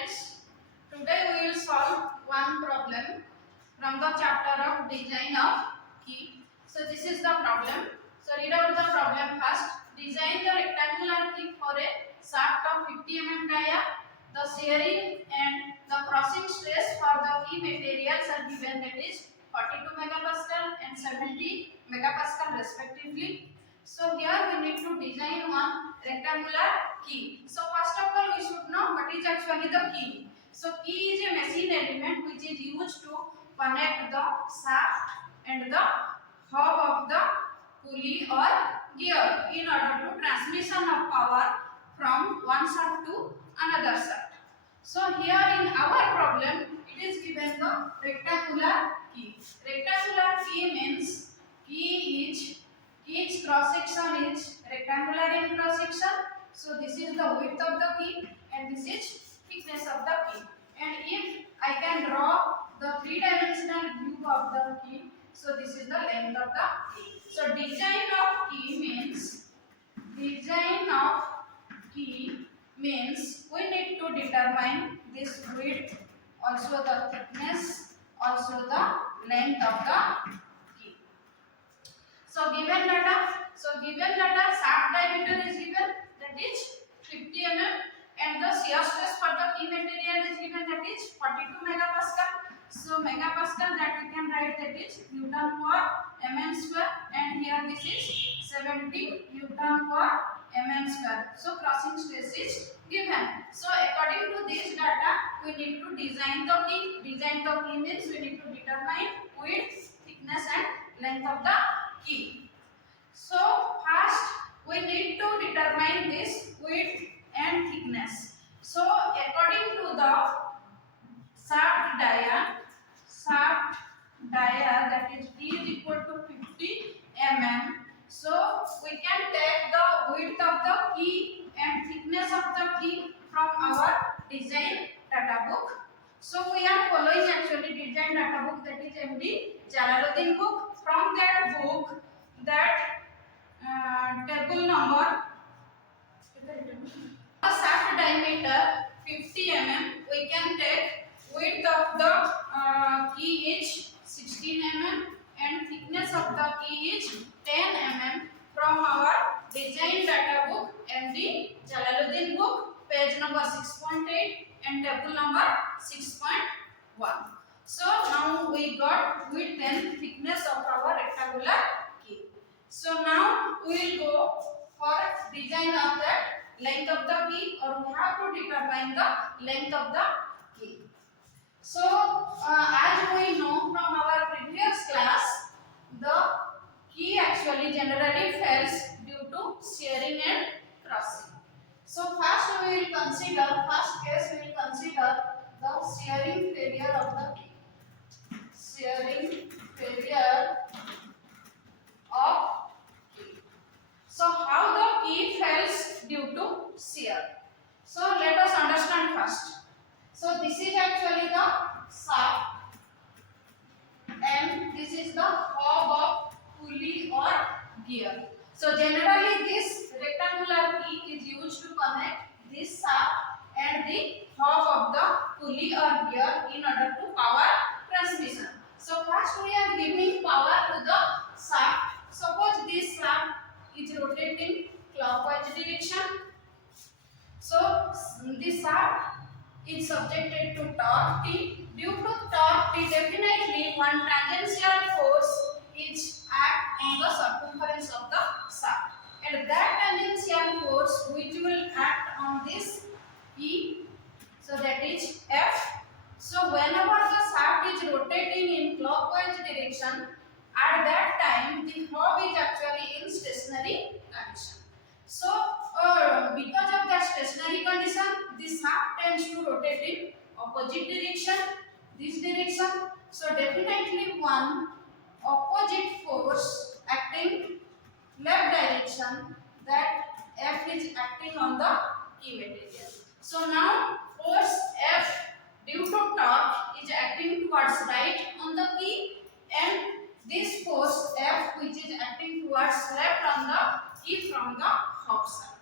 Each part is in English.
students, today we will solve one problem from the chapter of design of key. So this is the problem. So read out the problem first. Design the rectangular key for a shaft of 50 mm dia. The shearing and the crossing stress for the key materials are given, that is 42 megapascal and 70 megapascal respectively. So here we need to design one rectangular key. So first of all we should know what is actually the key. So key is a machine element which is used to connect the shaft and the hub of the pulley or gear in order to transmission of power from one shaft to another shaft. So here in our problem it is given the rectangular key. Rectangular key means each cross section is rectangular in cross section. So this is the width of the key and this is thickness of the key. And if I can draw the three-dimensional view of the key, so this is the length of the key. So design of key means we need to determine this width, also the thickness, also the length of the key. So given data, shaft diameter is given, that is 50 mm, and the shear stress for the key material is given, that is 42 megapascal. So megapascal, that we can write, that is Newton per mm square, and here this is 70 Newton per mm square. So crossing stress is given. So according to this data, we need to design the key. Design the key means we need to determine width, thickness and length of the key. So first we need to determine this width and thickness. So according to the shaft dia, that is D is equal to 50 mm. So we can take the width of the key and thickness of the key from our design data book. So we are following actually design data book, that is MD Jalaluddin book. From that book, that table number, a shaft diameter 50 mm, we can take width of the key is 16 mm and thickness of the key is 10 mm from our design data book MD Jalaluddin book, page number 6.8 and table number 6.1. So now we got width and thickness of our rectangular key. So now we will go for design of that length of the key, or we have to determine the length of the key. So as we know from our previous class, the key actually generally fails due to shearing and crossing. So first we will consider, first case we will consider the shearing failure of the key. Shearing failure of key. So how the key fails due to shear? So let us understand first. So this is actually the shaft and this is the hub of pulley or gear. So generally this rectangular key is used to connect this shaft and the hub of the pulley or gear in order to power transmission. So first we are giving power to the shaft. Suppose this shaft is rotating clockwise direction. So this shaft is subjected to torque T. Due to torque T, definitely one tangential force is act on the circumference of the shaft, and that tangential force which will act on this E, so that is F. So whenever the shaft is rotating in clockwise direction, at that time the hub is actually in stationary condition. So because of that stationary condition, this shaft tends to rotate in opposite direction, this direction. So definitely one opposite force acting left direction, that F is acting on the key material. So now force F due to torque is acting towards right on the key, and this force F which is acting towards left on the key from the hub side.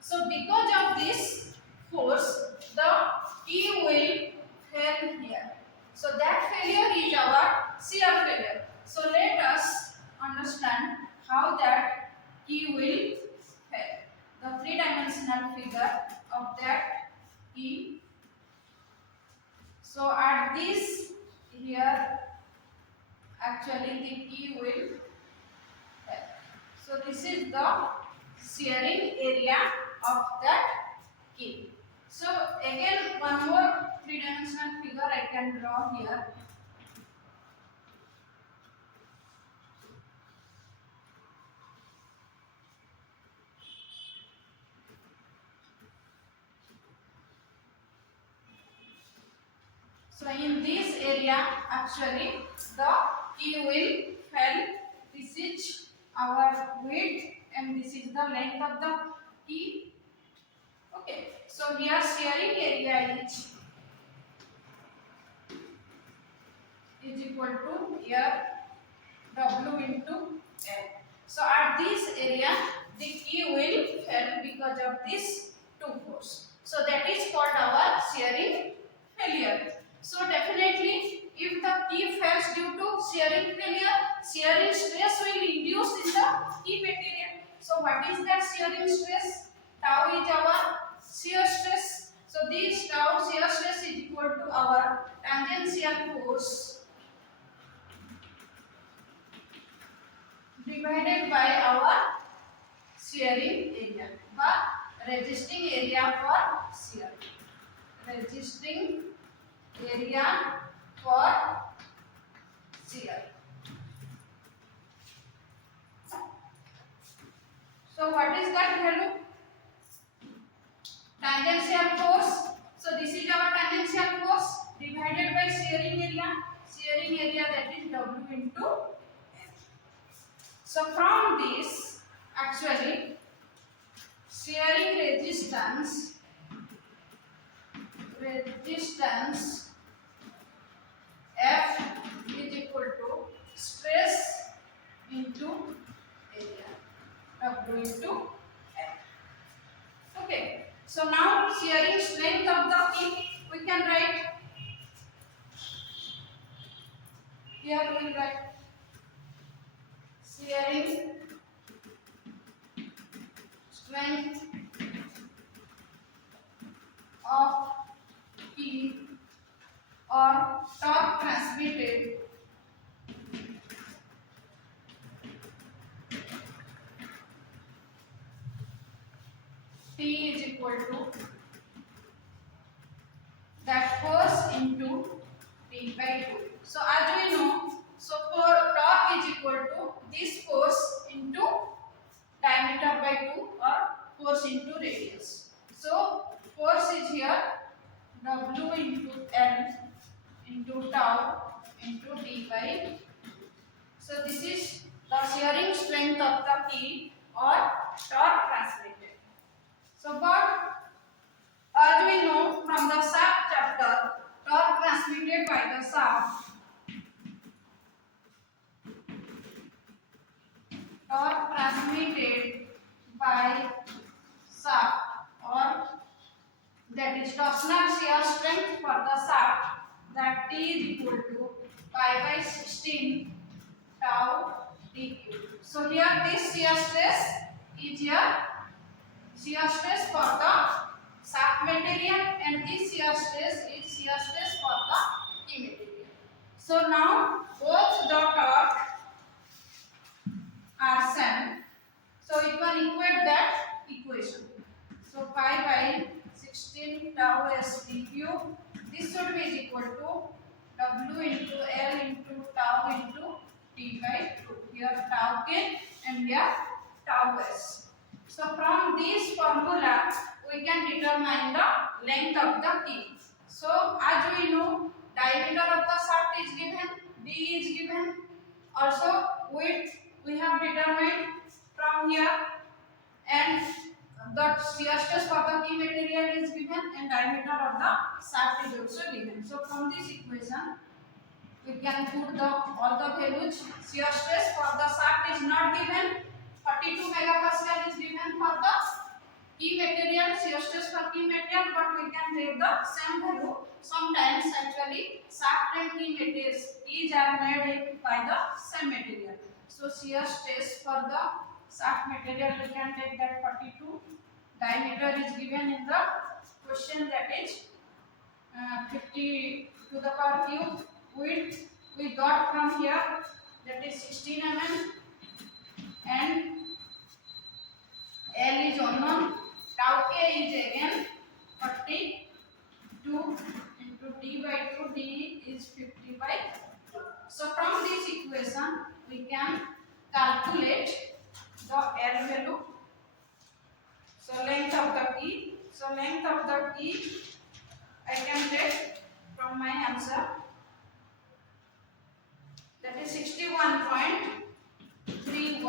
So because of this force, the key will So at this here actually the key will help. So this is the shearing area of that key. So again one more three-dimensional figure I can draw here. So in this area actually the key will help. This is our width and this is the length of the key. Okay. So here shearing area is equal to here W into L. So at this area the key will help because of this two force. So that is called our shearing failure. So definitely if the key fails due to shearing failure, shearing stress will induce in the key material. So what is that shearing stress? Tau is our shear stress. So this tau shear stress is equal to our tangential force divided by our shearing area, the resisting area for shear. Resisting area for shear. So what is that value? Tangential force. So this is our tangential force divided by shearing area. Shearing area, that is W into L. So from this actually shearing resistance F is equal to stress into area W into L. Okay. So now shearing strength of the key we can write. Here we will write shearing strength of key or torque transmitted T is equal to that force into T by 2. So as we know, so for torque is equal to this force into diameter by 2 or force into radius. So force is here W into L into tau into D by. So this is the shearing strength of the key or torque transmitted. So but as we know from the shaft chapter, torque transmitted by the shaft, torque transmitted by shaft or that is torsional shear strength for the shaft, that T is equal to pi by 16 tau dq. So here this shear stress is here shear stress for the shaft material and this shear stress is shear stress for the key material. So now both the torque are same. So you can equate that equation. So pi by 16 tau s dq, this should be equal to W into L into tau into T by 2. Here tau k and here tau s. So from this formula we can determine the length of the key. So as we know, diameter of the shaft is given, D is given, also width we have determined from here, and the shear stress for the key material is given and diameter of the shaft is also given. So from this equation we can put all the values. Shear stress for the shaft is not given, 42 megapascal is given for the key material, shear stress for key material, but we can take the same value. Sometimes actually shaft and key materials are made by the same material. So shear stress for the shaft material we can take that 42. Diameter is given in the question, that is 50 to the power cube. Width we got from here, that is 16 mm, and L is unknown. Tau k is again 42 into d by 2, d is 50 by 2. So from this equation we can calculate the L value. So length of the key. So length of the key I can take from my answer, that is 61.31 mm.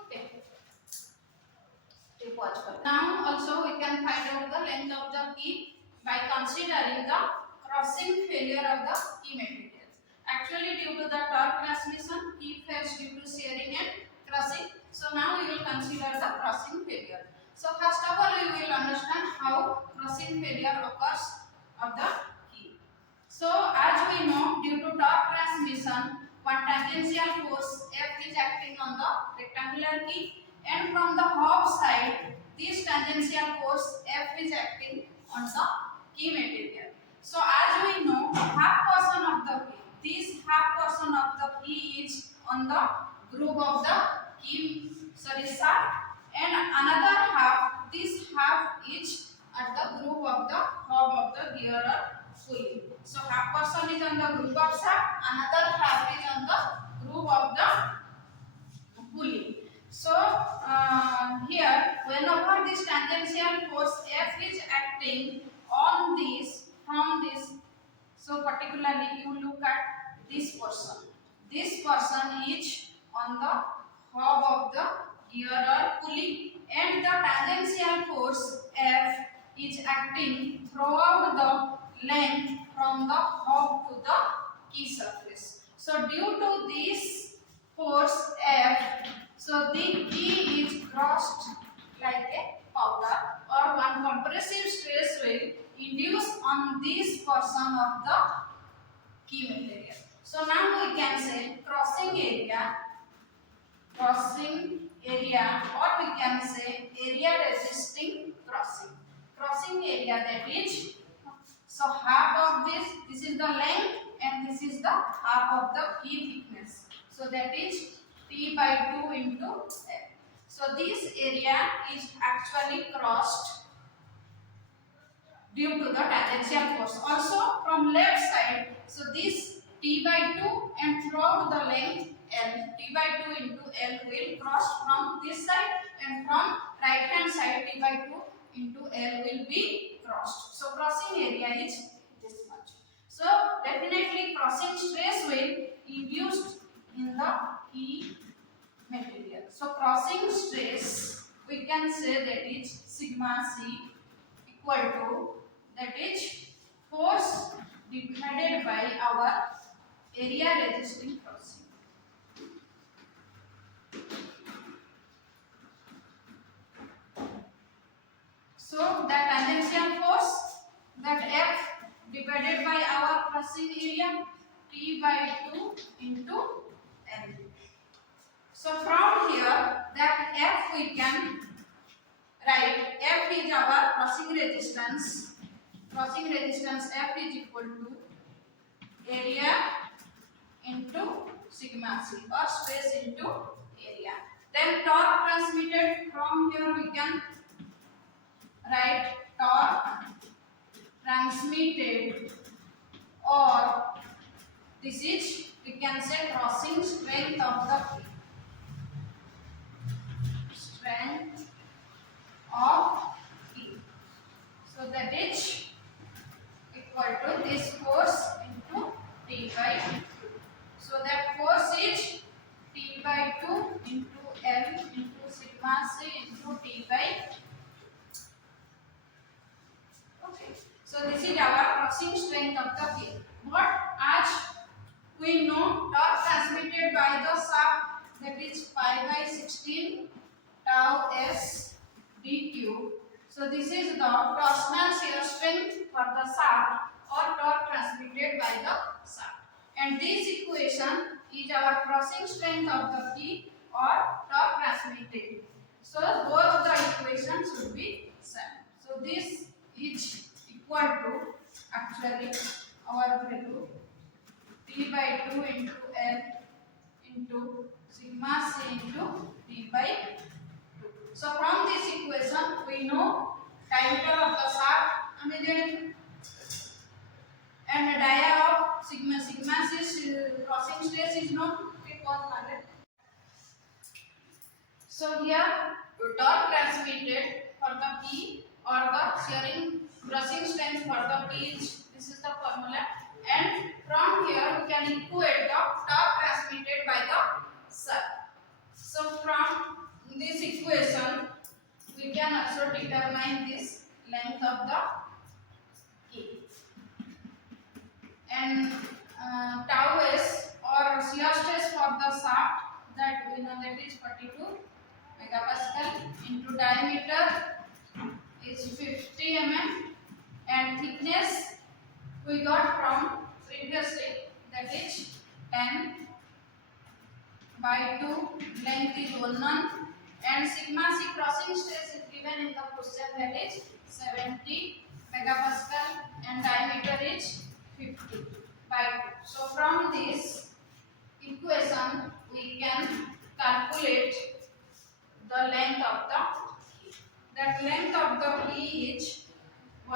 Okay. Now also we can find out the length of the key by considering the crossing failure of the key materials. Actually, due to the torque transmission, key fails due to shearing and crossing. So now we will consider the crossing failure. So first of all, we will understand how crossing failure occurs of the key. So as we know, due to torque transmission, one tangential force F is acting on the rectangular key, and from the hub side, this tangential force F is acting on the key material. So as we know, half portion of the key, this half portion of the key is on the groove of the key shaft, and another half, this half is at the groove of the hub of the gear or pulley. So half portion is on the groove of shaft, another half is on the groove of the pulley. So here, whenever this tangential force F is acting on this, from this, so particularly you look at this portion. This portion is on the hub of the gear or pulley, and the tangential force F is acting throughout the length from the hub to the key surface. So due to this force F, so the key is crossed like a powder, or one compressive stress will induce on this portion of the key material. So now we can say crossing area, or we can say area resisting crossing. Crossing area, that is, so half of this is the length, and this is the half of the key thickness. So that is P by 2 into L. So this area is actually crossed due to the tangential force. Also from left side, so this T by 2 and throughout the length L, T by 2 into L will cross from this side, and from right hand side T by 2 into L will be crossed. So crossing area is this much. So definitely crossing stress will induced in the key material. So crossing stress, we can say that is sigma C equal to, that is force divided by our area resisting crossing. So the tangential force, that F divided by our crossing area, T by 2 into L. So from here, that F we can write, F is our crossing resistance. Crossing resistance F is equal to area into sigma C, or stress into area. Then torque transmitted, from here we can write torque transmitted, or this is, we can say, crossing strength of the key. Strength of key. So that is equal to this force into T by 2. So that force is T by 2 into L into sigma C into T by 2. Okay. So this is our crossing strength of the key. But as we know, torque transmitted by the shaft, that is pi by 16 tau s d cube. So this is the torsional shear strength for the shaft, or torque transmitted by the shaft. And this equation is our crossing strength of the key, or torque transmitted. So both the equations should be same. So this is equal to actually our value T by 2 into L into sigma C into T by 2. So from this equation we know diameter of the shaft and the dia of sigma C crossing stress is known. So here dot transmitted for the P or the shearing crossing strength for the P is this is the formula, and from here we can equate the torque transmitted by the shaft. So from this equation we can also determine this length of the key, and tau s or shear stress for the shaft that we know that is 42 megapascal into diameter is 50 mm and thickness we got from previously that is 10 by 2, length is 1 and sigma C crossing stress is given in the question that is 70 megapascal and diameter is 50 by 2. So from this equation we can calculate the length of the key. That length of the key is 117.5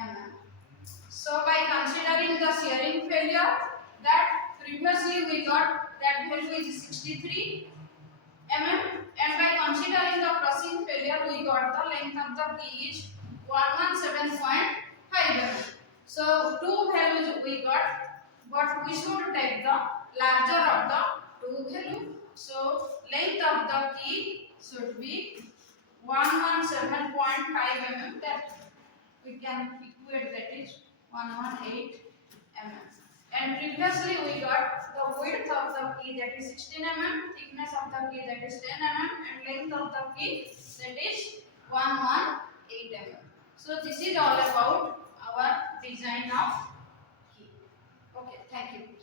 mm. So by considering the shearing failure that previously we got that value is 63 mm, and by considering the crossing failure we got the length of the key is 117.5 mm. So two values we got, but we should take the larger of the two value. So length of the key should be 117.5 mm, that we can equate that is 118 mm. And previously we got the width of the key that is 16 mm, thickness of the key that is 10 mm, and length of the key that is 118 mm. So this is all about our design of key. Okay, thank you.